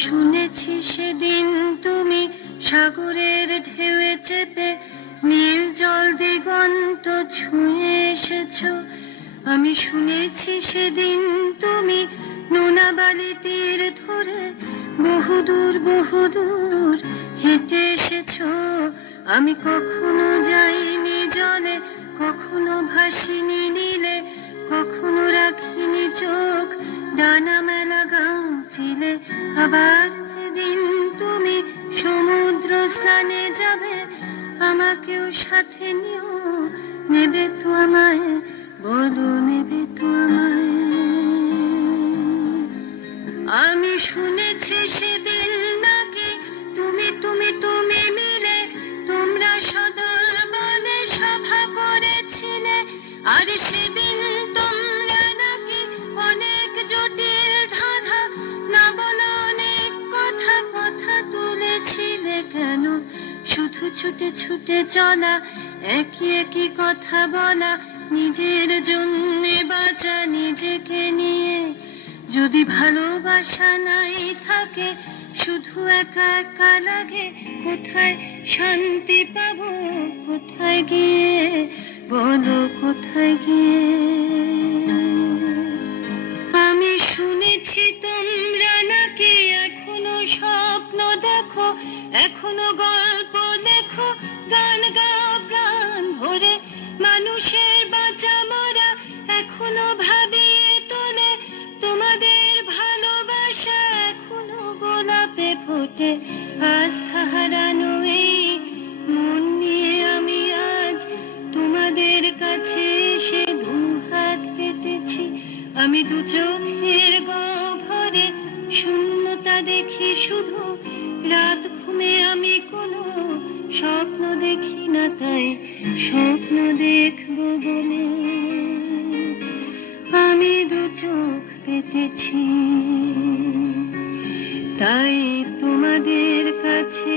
শুনেছি সেদিন তুমি সাগরের ঢেউয়ে চেপে নীল জল দিগন্ত ছুঁয়ে এসেছো। আমি শুনেছি সেদিন তুমি নোনা বালি তীর ধরে বহুদূর বহুদূর হেঁটে এসেছো। আমি কখনো যাইনি জলে, কখনো ভাসিনি নীলে, কখনো রাখিনি চোখ ডানা মেলা গাঙচিলে। আবার যেদিন তুমি সমুদ্র স্নানে যাবে, আমাকেও সাথে নিও, নেবে তো আমায়, বলো নেবে তো আমায়। আমি শুনেছি সেদিন নাকি তুমি তুমি তুমি মিলে তোমরা সদল বলে সভা করেছিলে। আর সেদিন তোমরা নাকি অনেক জটিল ধাঁধা না বলা অনেক কথা কথা তুলেছিলে। কেন শুধু ছুটে ছুটে চলা, একই একই কথা বলা, নিজের জন্যে বাঁচা নিজেকে নিয়ে। যদি ভালোবাসা নাই থাকে, শুধু একা একা লাগে, কোথায় শান্তি পাবো, কোথায় গিয়ে, বলো কোথায় গিয়ে। আমি শুনেছি তোমরা নাকি এখনো স্বপ্ন দেখো, এখনো গল্প লেখো, গান গাও প্রাণ ভরে, মানুষের বাঁচা মরা এখনো ভাবিয়ে তোলে। তোমাদের ভালোবাসা এখনো গোলাপে ফোটে। আস্থা হারানো এই মন নিয়ে আমি আজ তোমাদের কাছে এসে দুহাত পেতেছি। আমি দু চোখের গহ্বরে শূন্যতা দেখি শুধু, রাত ঘুমে আমি কোনো স্বপ্ন দেখি না, তাই স্বপ্ন দেখবো বলে আমি দু চোখ পেতেছি। তাই তোমাদের কাছে